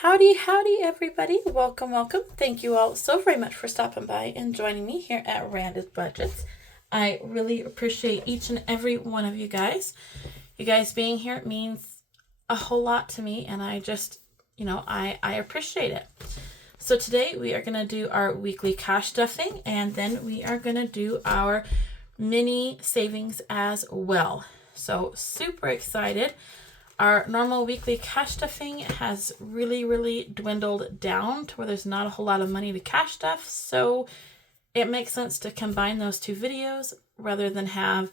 Howdy, howdy, everybody. Welcome, welcome. Thank you all so very much for stopping by and joining me here at Randa's Budgets. I really appreciate each and every one of you guys. You guys being here means a whole lot to me, and I just, I appreciate it. So today we are going to do our weekly cash stuffing, and then we are going to do our mini savings as well. So super excited. Our normal weekly cash stuffing has really dwindled down to where there's not a whole lot of money to cash stuff. So it makes sense to combine those two videos rather than have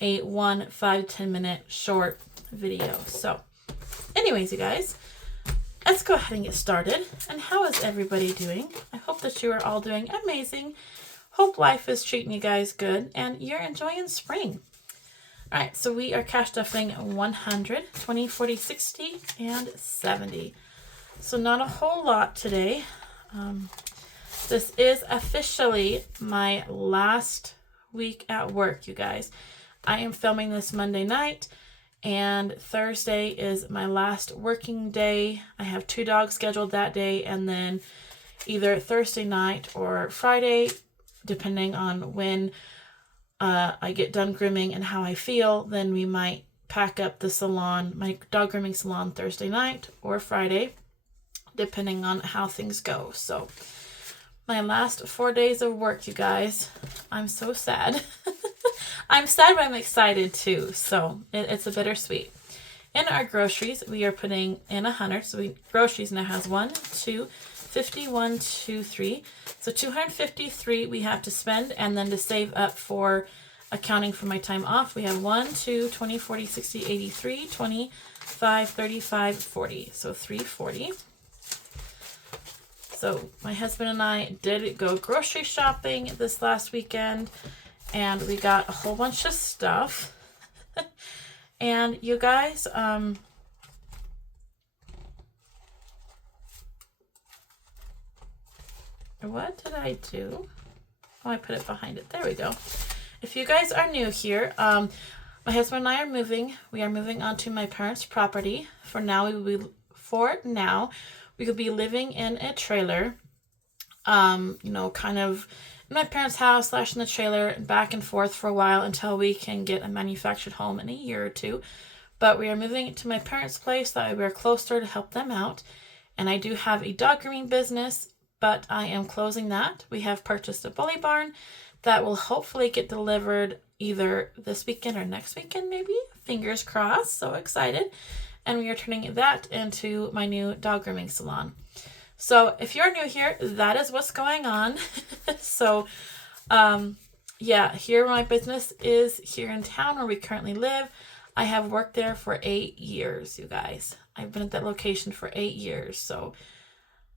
a 5-10 minute short video. So anyways, you guys, let's go ahead and get started. And how is everybody doing? I hope that you are all doing amazing. Hope life is treating you guys good and you're enjoying spring. All right, so we are cash stuffing 100, 20, 40, 60, and 70. So not a whole lot today. This is officially my last week at work, you guys. I am filming this Monday night, and Thursday is my last working day. I have 2 dogs scheduled that day, and then either Thursday night or Friday, depending on when I get done grooming and how I feel, then we might pack up the salon, my dog grooming salon, Thursday night or Friday, depending on how things go. So my last 4 days of work, you guys. I'm so sad. I'm sad, but I'm excited too. So it's a bittersweet. In our groceries, we are putting in 100. So groceries now has 1, 2, 50, 1, 2, 3. So 253 we have to spend, and then to save up for accounting for my time off, we have 1, 2, 20, 40, 60, 83, 25, 35, 40. So 340. So my husband and I did go grocery shopping this last weekend, and we got a whole bunch of stuff. And you guys, what did I do? Oh, I put it behind it. There we go. If you guys are new here, my husband and I are moving. We are moving onto my parents' property. For now, we will be living in a trailer. Kind of in my parents' house / in the trailer, and back and forth for a while until we can get a manufactured home in a year or two. But we are moving to my parents' place. That way we're closer to help them out. And I do have a dog grooming business, but I am closing that. We have purchased a bully barn that will hopefully get delivered either this weekend or next weekend, maybe. Fingers crossed. So excited. And we are turning that into my new dog grooming salon. So if you're new here, that is what's going on. So, here my business is here in town where we currently live. I have worked there for 8 years, you guys. I've been at that location for 8 years. So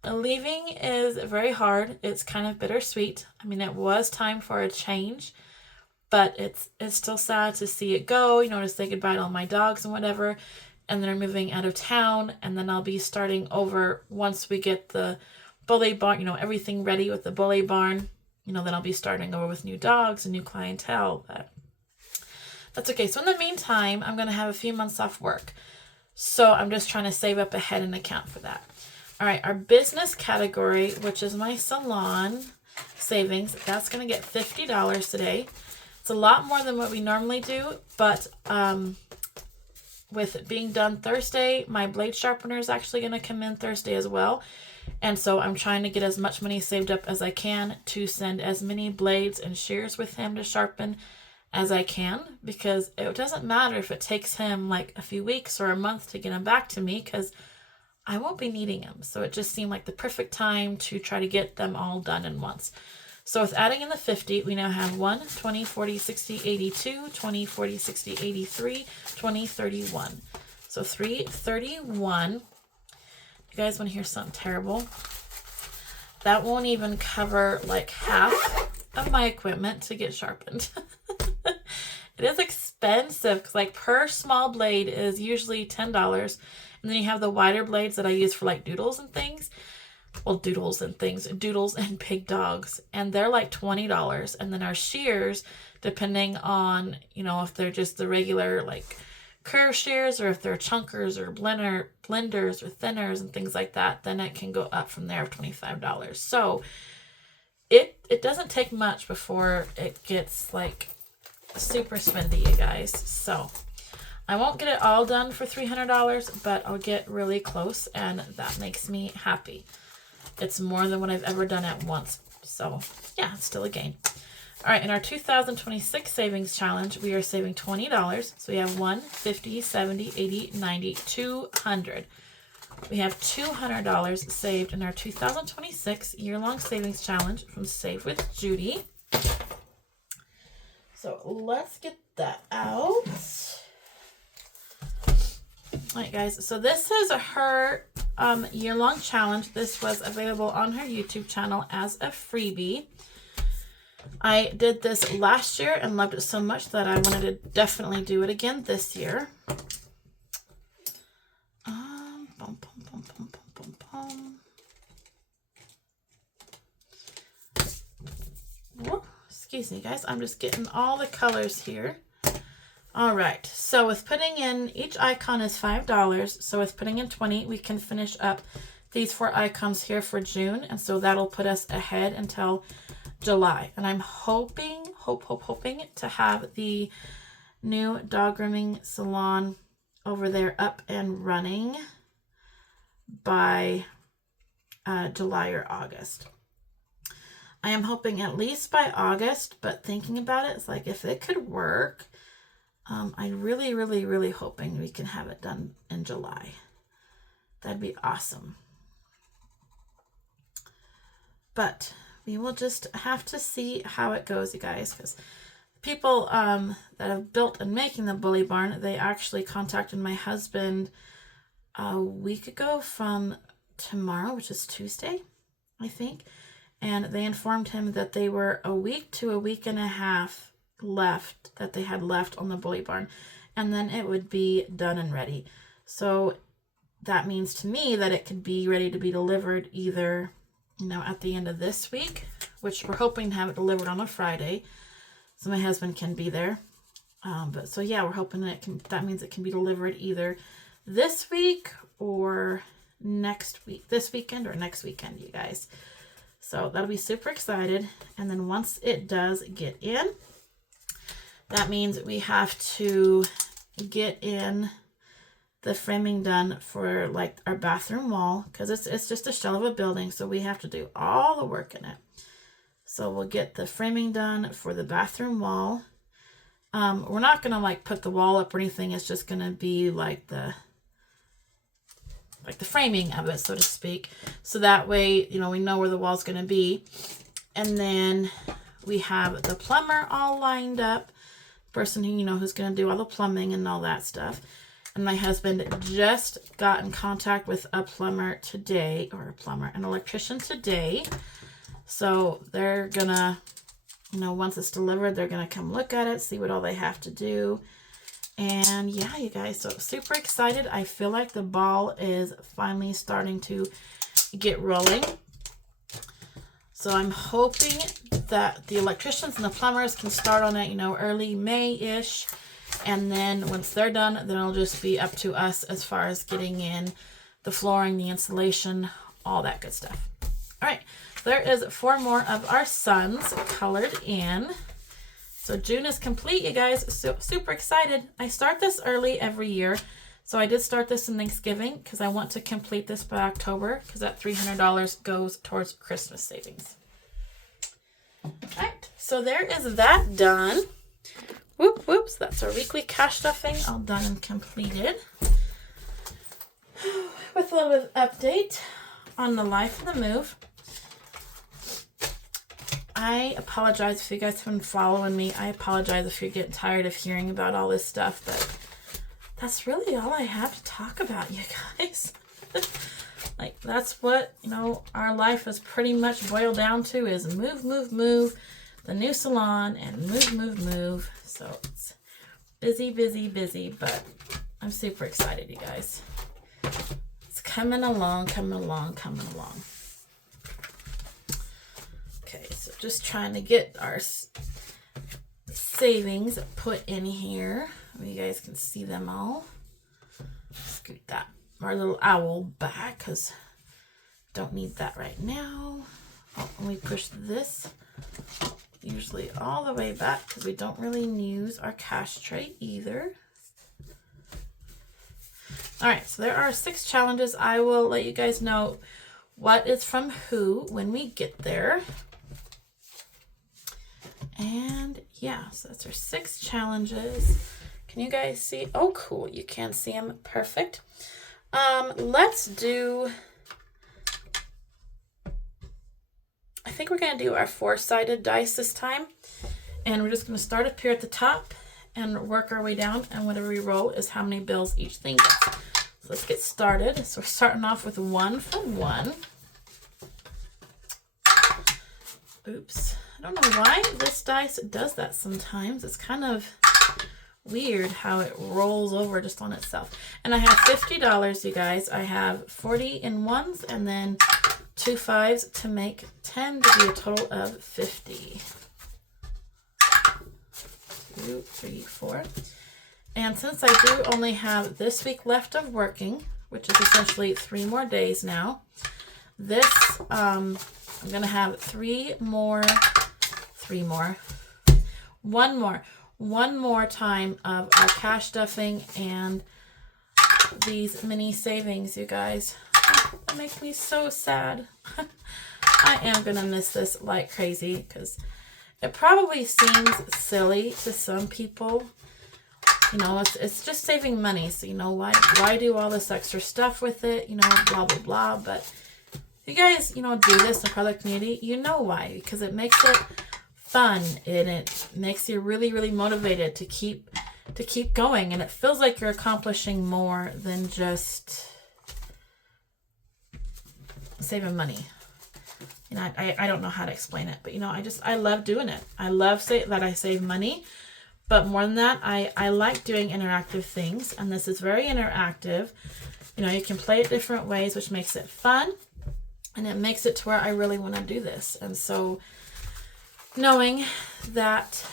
leaving is very hard. It's kind of bittersweet. I mean, it was time for a change, but it's still sad to see it go, to say goodbye to all my dogs and whatever. And then I'm moving out of town, and then I'll be starting over once we get the bully barn, everything ready with the bully barn. Then I'll be starting over with new dogs and new clientele. But that's okay. So in the meantime, I'm going to have a few months off work. So I'm just trying to save up ahead and account for that. All right, our business category, which is my salon savings, that's going to get $50 today. It's a lot more than what we normally do, but with it being done Thursday, my blade sharpener is actually going to come in Thursday as well. And so I'm trying to get as much money saved up as I can to send as many blades and shears with him to sharpen as I can, because it doesn't matter if it takes him like a few weeks or a month to get them back to me, because I won't be needing them. So it just seemed like the perfect time to try to get them all done in once. So with adding in the 50, we now have 1, 20, 40, 60, 82, 20, 40, 60, 83, 20, 31. So 331. You guys want to hear something terrible? That won't even cover like half of my equipment to get sharpened. It is expensive because like per small blade is usually $10. And then you have the wider blades that I use for like doodles and things. Well, doodles and big dogs. And they're like $20. And then our shears, depending on, if they're just the regular like curve shears, or if they're chunkers or blenders or thinners and things like that, then it can go up from there of $25. So it doesn't take much before it gets like super spendy, you guys. So I won't get it all done for $300, but I'll get really close, and that makes me happy. It's more than what I've ever done at once. So yeah, it's still a gain. All right, in our 2026 savings challenge, we are saving $20. So we have 1, 50, 70, 80, 90, 200. We have $200 saved in our 2026 year-long savings challenge from Save with Judy. So let's get that out. All right, guys. So this is her year-long challenge. This was available on her YouTube channel as a freebie. I did this last year and loved it so much that I wanted to definitely do it again this year. Whoa, excuse me, guys. I'm just getting all the colors here. All right. So with putting in, each icon is $5. So with putting in 20, we can finish up these 4 icons here for June. And so that'll put us ahead until July. And I'm hoping to have the new dog grooming salon over there up and running by July or August. I am hoping at least by August, but thinking about it, it's like if it could work, I'm really hoping we can have it done in July. That'd be awesome. But we will just have to see how it goes, you guys, because people that have built and making the Bully Barn, they actually contacted my husband a week ago from tomorrow, which is Tuesday, I think, and they informed him that they were a week to a week and a half left that they had left on the Bully Barn, and then it would be done and ready. So that means to me that it could be ready to be delivered either, at the end of this week, which we're hoping to have it delivered on a Friday, so my husband can be there. But so yeah, we're hoping that means it can be delivered either this week or next week, this weekend or next weekend, you guys. So that'll be super excited. And then once it does get in, that means we have to get in the framing done for like our bathroom wall, because it's just a shell of a building, so we have to do all the work in it. So we'll get the framing done for the bathroom wall. We're not gonna like put the wall up or anything. It's just gonna be like the framing of it, so to speak. So that way, we know where the wall's gonna be. And then we have the plumber all lined up, person who who's gonna do all the plumbing and all that stuff. And my husband just got in contact with a plumber today, an electrician today. So they're gonna, once it's delivered, they're gonna come look at it, see what all they have to do. And yeah, you guys, so super excited. I feel like the ball is finally starting to get rolling. So I'm hoping that the electricians and the plumbers can start on it, early May-ish. And then once they're done, then it'll just be up to us as far as getting in the flooring, the insulation, all that good stuff. All right, there is 4 more of our suns colored in. So June is complete, you guys. So super excited. I start this early every year. So I did start this in Thanksgiving because I want to complete this by October, because that $300 goes towards Christmas savings. All right, so there is that done. Whoops, that's our weekly cash stuffing all done and completed. With a little bit of update on the life of the move. I apologize if you guys have been following me. I apologize if you're getting tired of hearing about all this stuff, but that's really all I have to talk about, you guys. Like, that's what, our life has pretty much boiled down to, is move, the new salon, and move. So it's busy, but I'm super excited, you guys. It's coming along. Okay, so just trying to get our savings put in here. You guys can see them all. Scoot that our little owl back because don't need that right now. Oh, and we push this usually all the way back because we don't really use our cash tray either. All right, so there are 6 challenges. I will let you guys know what is from who when we get there. And yeah, so that's our 6 challenges. Can you guys see? Oh, cool. You can see them. Perfect. Let's do, I think we're going to do our 4-sided dice this time. And we're just going to start up here at the top and work our way down. And whatever we roll is how many bills each thing gets. So let's get started. So we're starting off with 1 for 1. Oops. I don't know why this dice does that sometimes. It's kind of weird how it rolls over just on itself. And I have $50, you guys. I have 40 in ones and then 2 5s to make 10 to be a total of 50. 2, 3, 4. And since I do only have this week left of working, which is essentially 3 more days now, this, I'm going to have one more time of our cash stuffing and these mini savings, you guys. That makes me so sad. I am going to miss this like crazy because it probably seems silly to some people. You know, it's just saving money. So, you know, why do all this extra stuff with it? You know, blah, blah, blah. But you guys, you know, do this in part of the community. You know why? Because it makes it fun and it makes you really, really motivated to keep going. And it feels like you're accomplishing more than just saving money. You know, I don't know how to explain it, but you know, I love doing it. I love that I save money. But more than that, I like doing interactive things, and this is very interactive. You know, you can play it different ways, which makes it fun, and it makes it to where I really want to do this. And so knowing that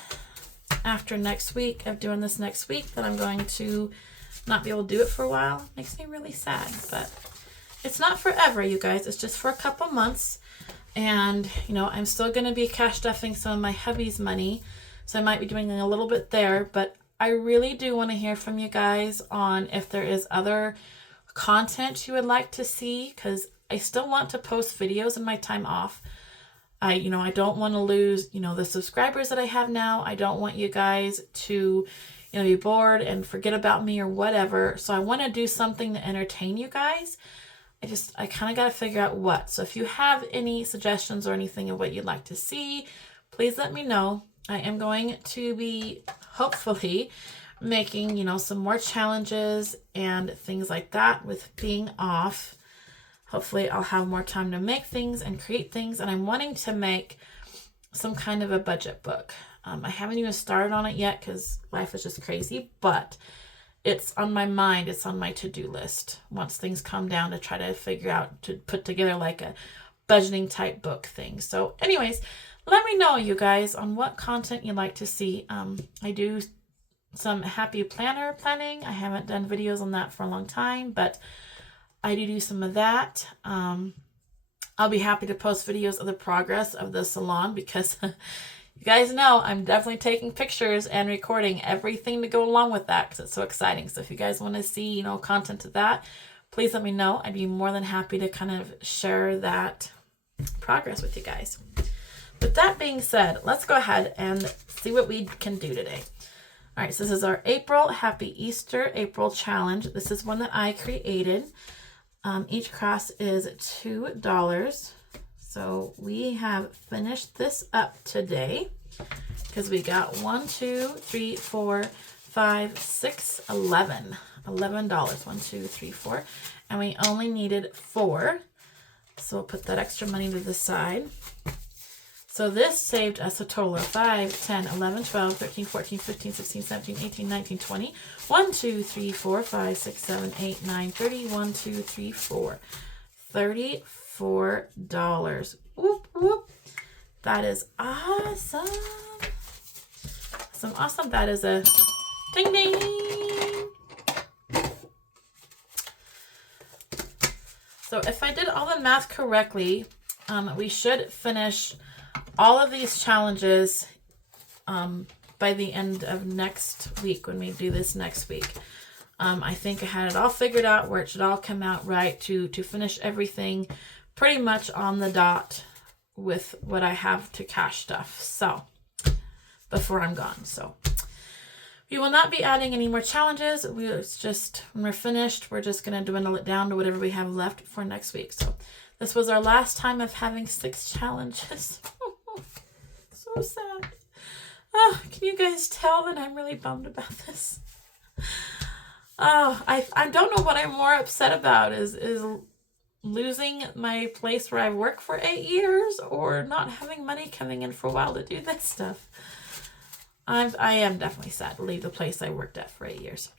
after next week, of doing this next week, that I'm going to not be able to do it for a while, makes me really sad. But it's not forever, you guys. It's just for a couple months. And, you know, I'm still going to be cash stuffing some of my hubby's money. So I might be doing a little bit there, but I really do want to hear from you guys on if there is other content you would like to see, because I still want to post videos in my time off. I don't want to lose, the subscribers that I have now. I don't want you guys to, be bored and forget about me or whatever. So I want to do something to entertain you guys. I kind of got to figure out what. So if you have any suggestions or anything of what you'd like to see, please let me know. I am going to be hopefully making, some more challenges and things like that with being off. Hopefully I'll have more time to make things and create things. And I'm wanting to make some kind of a budget book. I haven't even started on it yet because life is just crazy, but it's on my mind. It's on my to-do list once things calm down to try to figure out to put together like a budgeting type book thing. So anyways, let me know, you guys, on what content you'd like to see. I do some happy planner planning. I haven't done videos on that for a long time, but I do some of that. I'll be happy to post videos of the progress of the salon because you guys know I'm definitely taking pictures and recording everything to go along with that because it's so exciting. So if you guys want to see, content of that, please let me know. I'd be more than happy to kind of share that progress with you guys. With that being said, let's go ahead and see what we can do today. All right, so this is our April Happy Easter April challenge. This is one that I created. Each cross is $2. So we have finished this up today because we got 1, 2, 3, 4, 5, 6, 11. $11. 1, 2, 3, 4. And we only needed 4. So we'll put that extra money to the side. So this saved us a total of 5, 10, 11, 12, 13, 14, 15, 16, 17, 18, 19, 20. 1, 2, 3, 4, 5, 6, 7, 8, 9, 30. 1, 2, 3, 4. $34. Whoop, whoop. That is awesome. Awesome. That is a Ding, ding. So if I did all the math correctly, we should finish all of these challenges by the end of next week when we do this next week. I think I had it all figured out where it should all come out right to finish everything pretty much on the dot with what I have to cash stuff. So before I'm gone. So we will not be adding any more challenges. It's just when we're finished, we're just going to dwindle it down to whatever we have left for next week. So this was our last time of having 6 challenges. So sad. Oh, can you guys tell that I'm really bummed about this? Oh, I don't know what I'm more upset about is losing my place where I've worked for 8 years or not having money coming in for a while to do this stuff. I am definitely sad to leave the place I worked at for 8 years.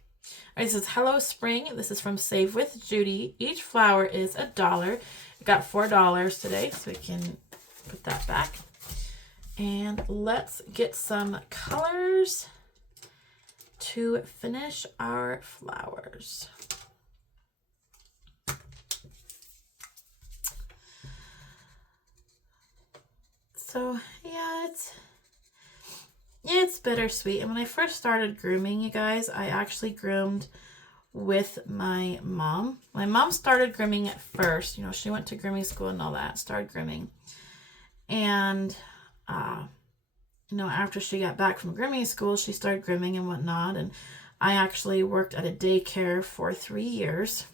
All right, this is Hello Spring. This is from Save with Judy. Each flower is $1. I got $4 today, so we can put that back. And let's get some colors to finish our flowers. So yeah, it's bittersweet. And when I first started grooming, you guys, I actually groomed with my mom. My mom started grooming at first. You know, she went to grooming school and all that, started grooming. And, you know, after she got back from grooming school, she started grooming and whatnot. And I actually worked at a daycare for 3 years.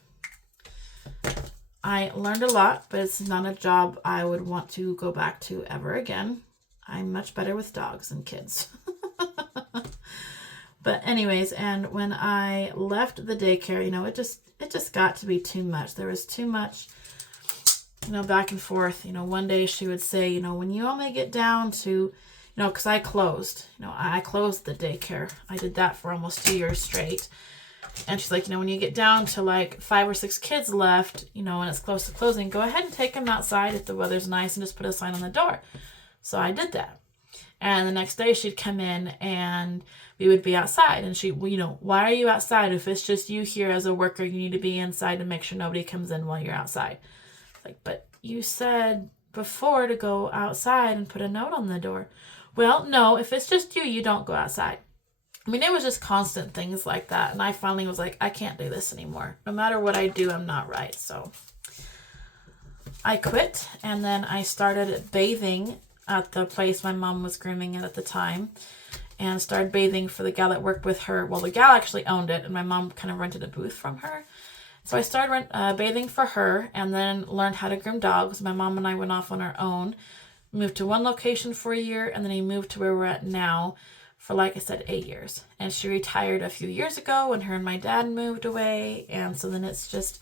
I learned a lot, but it's not a job I would want to go back to ever again. I'm much better with dogs and kids. But anyways, and when I left the daycare, you know, it just got to be too much. There was too much, you know, back and forth. You know, one day she would say, you know, when you only get down to, you know, because I closed the daycare. I did that for almost 2 years straight. And she's like, you know, when you get down to like 5 or 6 kids left, you know, and it's close to closing, go ahead and take them outside if the weather's nice and just put a sign on the door. So I did that. And the next day she'd come in and we would be outside. And she, well, you know, why are you outside? If it's just you here as a worker, you need to be inside to make sure nobody comes in while you're outside. Like, but you said before to go outside and put a note on the door. Well, no, if it's just you, you don't go outside. I mean, it was just constant things like that. And I finally was like, I can't do this anymore. No matter what I do, I'm not right. So I quit. And then I started bathing at the place my mom was grooming at the time. And started bathing for the gal that worked with her. Well, the gal actually owned it. And my mom kind of rented a booth from her. So I started bathing for her. And then learned how to groom dogs. My mom and I went off on our own. Moved to one location for a year. And then we moved to where we're at now. For, like I said, 8 years. And she retired a few years ago when her and my dad moved away. And so then it's just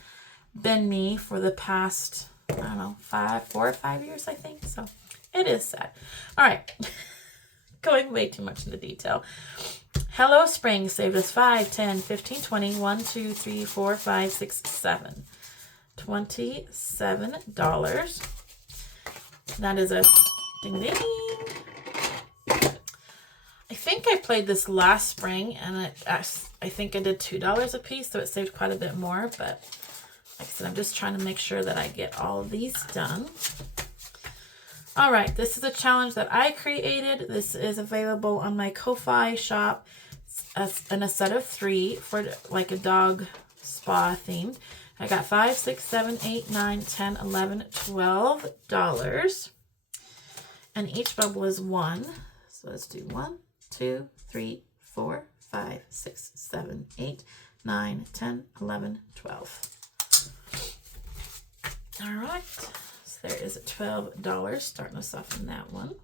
been me for the past, I don't know, 4 or 5 years, I think. So it is sad. All right. Going way too much into detail. Hello Spring saved us 5, 10, 15, 20, 1, 2, 3, 4, 5, 6, 7. $27. That is a ding ding. I think I played this last spring, and I think I did $2 a piece, so it saved quite a bit more. But like I said, I'm just trying to make sure that I get all of these done. All right, this is a challenge that I created. This is available on my Ko-Fi shop in a set of 3 for like a dog spa themed. I got $5, $6, $7, $8, $9, $10, $11, $12. And each bubble is 1. So let's do 1, 2, 3, 4, 5, 6, 7, 8, 9, 10, 11, 12. All right. So there is $12 starting us off in that one.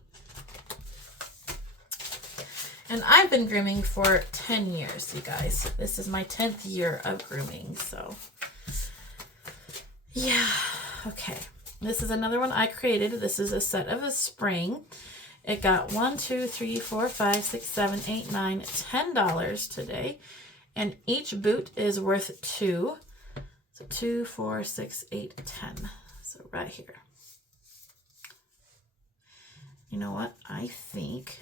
And I've been grooming for 10 years, you guys. This is my 10th year of grooming, so yeah. Okay. This is another one I created. This is a set of a spring. It got 1, 2, 3, 4, 5, 6, 7, 8, 9, $10 today. And each boot is worth 2. So 2, 4, 6, 8, 10. So right here. You know what? I think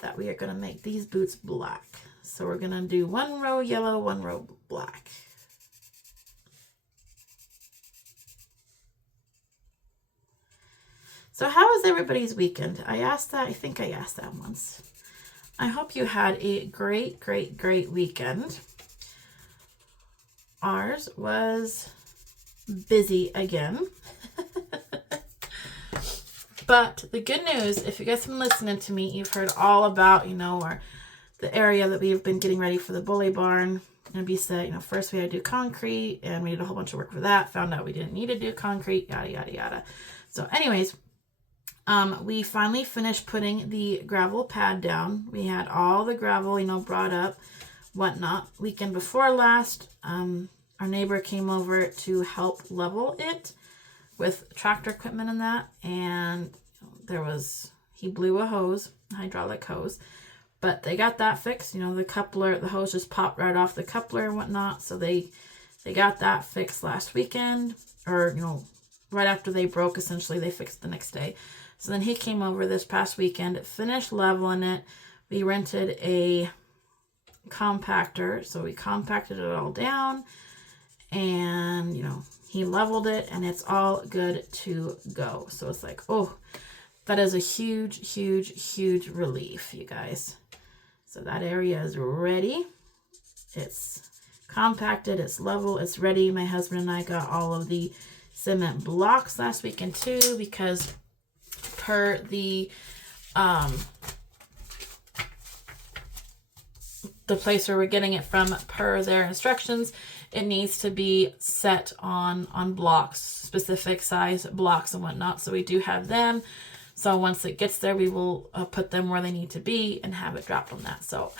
that we are going to make these boots black. So we're going to do 1 row yellow, 1 row black. So how was everybody's weekend? I asked that. I think I asked that once. I hope you had a great, great, great weekend. Ours was busy again. But the good news, if you guys have been listening to me, you've heard all about, the area that we've been getting ready for the bully barn. And we said, first we had to do concrete, and we did a whole bunch of work for that. Found out we didn't need to do concrete, yada, yada, yada. So anyways, we finally finished putting the gravel pad down. We had all the gravel, brought up, whatnot. Weekend before last, our neighbor came over to help level it with tractor equipment and that. And he blew a hose, hydraulic hose. But they got that fixed. The coupler, the hose just popped right off the coupler and whatnot. So they got that fixed last weekend. Or, right after they broke, essentially, they fixed the next day. So then he came over this past weekend, finished leveling it. We rented a compactor. So we compacted it all down. And, he leveled it. And it's all good to go. So it's like, oh, that is a huge, huge, huge relief, you guys. So that area is ready. It's compacted. It's level. It's ready. My husband and I got all of the cement blocks last weekend too, because per the place where we're getting it from, per their instructions, it needs to be set on blocks, specific size blocks and whatnot. So we do have them. So once it gets there, we will put them where they need to be and have it dropped on that. So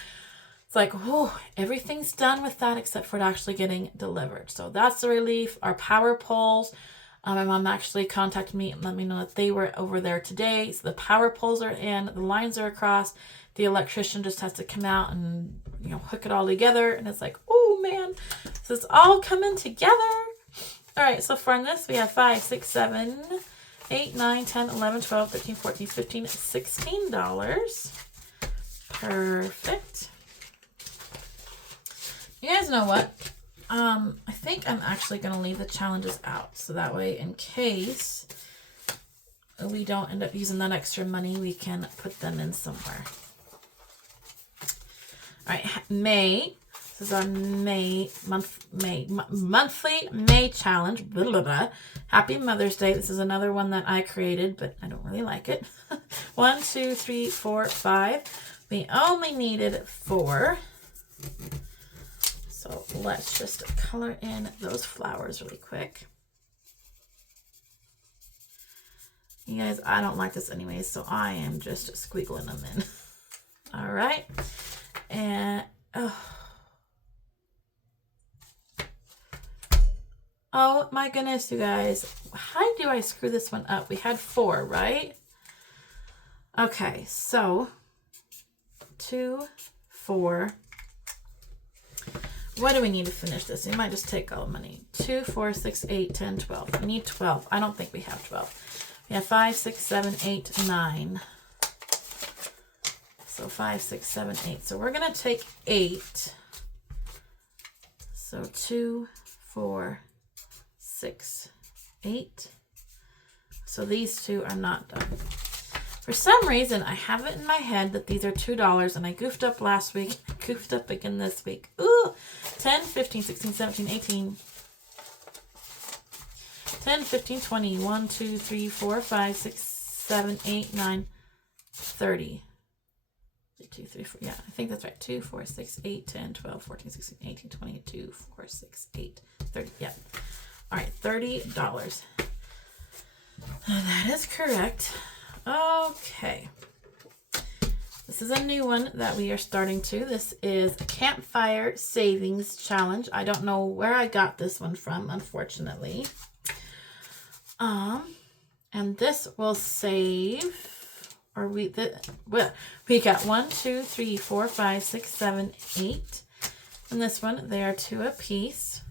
it's like, oh, everything's done with that except for it actually getting delivered. So that's a relief. Our power poles, my mom actually contacted me and let me know that they were over there today. So the power poles are in, the lines are across. The electrician just has to come out and, hook it all together. And it's like, oh man, so it's all coming together. All right, so for this, we have 5, 6, 7, 8, 9, 10, 11, 12, 13, 14, 15, $16. Perfect. You guys know what? I think I'm actually going to leave the challenges out. So that way, in case we don't end up using that extra money, we can put them in somewhere. All right, May. This is our monthly May challenge. Blah, blah, blah. Happy Mother's Day. This is another one that I created, but I don't really like it. 1, 2, 3, 4, 5. We only needed 4. So let's just color in those flowers really quick. You guys, I don't like this anyways, so I am just squiggling them in. All right. And, oh my goodness, you guys. How do I screw this one up? We had 4, right? Okay, so 2, 4. What do we need to finish this? We might just take all the money. 2, 4, 6, 8, 10, 12. We need 12. I don't think we have 12. We have 5, 6, 7, 8, 9. So 5, 6, 7, 8. So we're going to take 8. So 2, 4, 6, 8. So these two are not done. For some reason, I have it in my head that these are $2, and I goofed up last week. I goofed up again this week. Ooh, 10, 15, 16, 17, 18. 10, 15, 20. 1, 2, 3, 4, 5, 6, 7, 8, 9, 30. 2, 3, 4. Yeah, I think that's right. 2, 4, 6, 8, 10, 12, 14, 16, 18, 20, 2, 4, 6, 8, 30. Yeah. All right, $30. That is correct. Okay. This is a new one that we are starting to. This is Campfire Savings Challenge. I don't know where I got this one from, unfortunately. And this will save, or we got 1, 2, 3, 4, 5, 6, 7, 8. And this one, they are 2 a piece.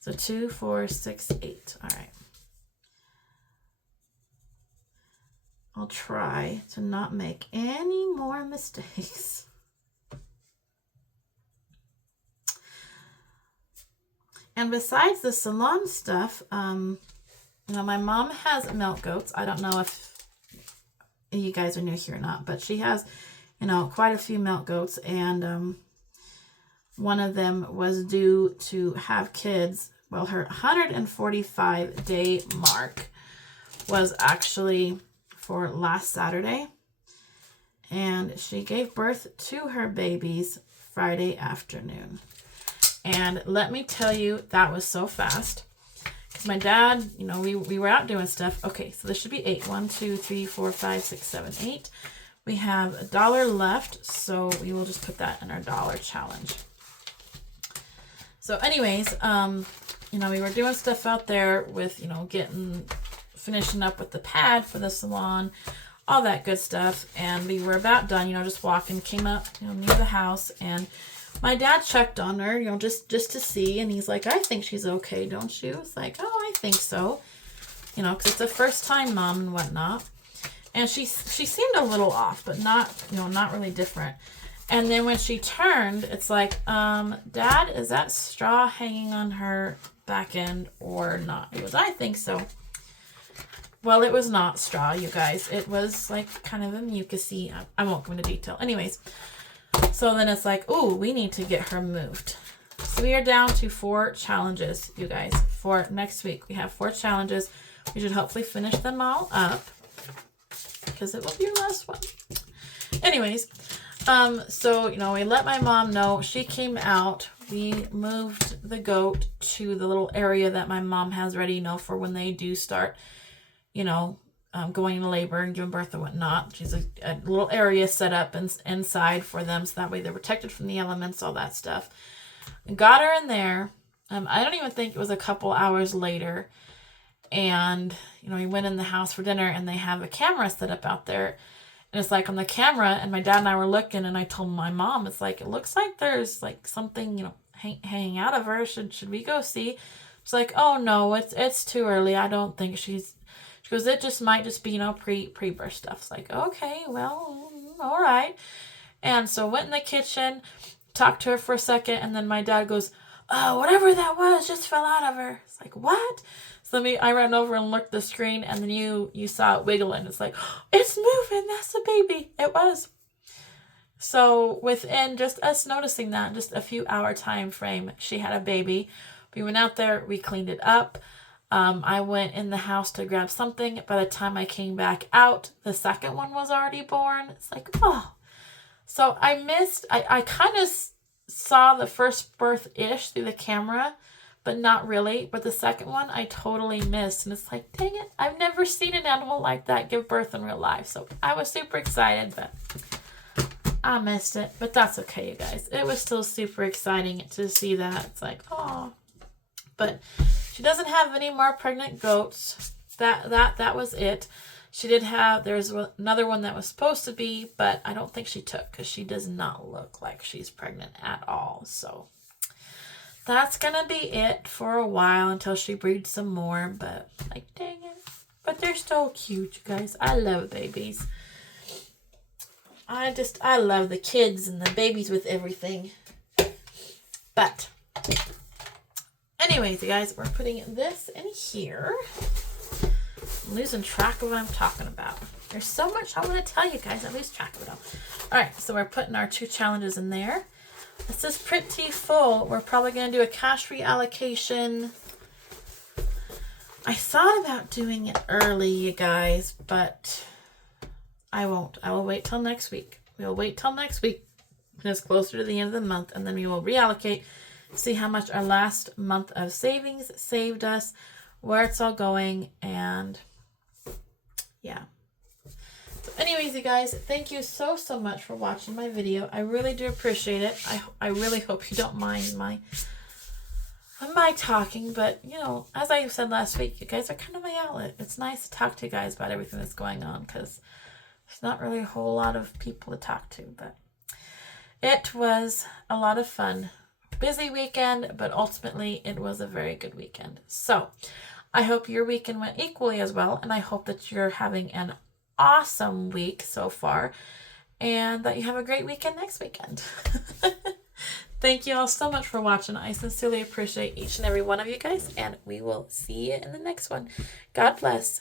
So 2, 4, 6, 8. All right. I'll try to not make any more mistakes. And besides the salon stuff, you know, my mom has milk goats. I don't know if you guys are new here or not, but she has, you know, quite a few milk goats, and one of them was due to have kids. Well, her 145-day mark was actually for last Saturday, and she gave birth to her babies Friday afternoon. And let me tell you, that was so fast. Because my dad, you know, we were out doing stuff. Okay, so this should be 8. 1, 2, 3, 4, 5, 6, 7, 8. We have $1 left, so we will just put that in our dollar challenge. So anyways, you know, we were doing stuff out there with, you know, finishing up with the pad for the salon, all that good stuff. And we were about done, you know, just walking, came up, you know, near the house, and my dad checked on her, you know, just to see, and he's like, I think she's okay, don't you? It's like, oh, I think so. You know, because it's a first time mom and whatnot. And she seemed a little off, but not, you know, not really different. And then when she turned, it's like, Dad, is that straw hanging on her back end or not? It was, I think so. Well, it was not straw, you guys. It was like kind of a mucusy. I won't go into detail. Anyways, so then it's like, oh, we need to get her moved. So we are down to 4 challenges, you guys, for next week. We have 4 challenges. We should hopefully finish them all up because it will be your last one. Anyways, so, you know, we let my mom know. She came out. We moved the goat to the little area that my mom has ready, you know, for when they do start, you know, going into labor and giving birth and whatnot. She's a little area set up inside for them, so that way they're protected from the elements, all that stuff. And got her in there. I don't even think it was a couple hours later. And, you know, we went in the house for dinner, and they have a camera set up out there. And it's like on the camera, and my dad and I were looking, and I told my mom, it's like, it looks like there's like something, you know, hanging out of her. Should we go see? It's like, oh no, it's too early. I don't think she goes, it just might just be, you know, pre-birth stuff. It's like, okay, well, all right. And so went in the kitchen, talked to her for a second, and then my dad goes, oh, whatever that was just fell out of her. It's like, what? So I ran over and looked at the screen, and then you saw it wiggling. It's like, oh, it's moving. That's the baby. It was. So within just us noticing that, just a few hour time frame, she had a baby. We went out there. We cleaned it up. I went in the house to grab something. By the time I came back out, the second one was already born. It's like, oh. So I kind of saw the first birth-ish through the camera, but not really. But the second one, I totally missed. And it's like, dang it, I've never seen an animal like that give birth in real life. So I was super excited, but I missed it. But that's okay, you guys. It was still super exciting to see that. It's like, oh. But she doesn't have any more pregnant goats. That was it. She did have, there's another one that was supposed to be, but I don't think she took because she does not look like she's pregnant at all. So that's going to be it for a while until she breeds some more. But like, dang it. But they're so cute, you guys. I love babies. I love the kids and the babies with everything. But anyways, you guys, we're putting this in here. I'm losing track of what I'm talking about. There's so much I want to tell you guys. I lose track of it all. All right, so we're putting our 2 challenges in there. This is pretty full. We're probably going to do a cash reallocation. I thought about doing it early, you guys, but I won't. I will wait till next week. We'll wait till next week when it's closer to the end of the month, and then we will reallocate, see how much our last month of savings saved us, where it's all going, and yeah. So anyways, you guys, thank you so much for watching my video. I really do appreciate it. I really hope you don't mind my talking, but you know, as I said last week, you guys are kind of my outlet. It's nice to talk to you guys about everything that's going on because there's not really a whole lot of people to talk to, but it was a lot of fun. Busy weekend, but ultimately it was a very good weekend. So I hope your weekend went equally as well, and I hope that you're having an awesome week so far, and that you have a great weekend next weekend. Thank you all so much for watching. I sincerely appreciate each and every one of you guys, and we will see you in the next one. God bless.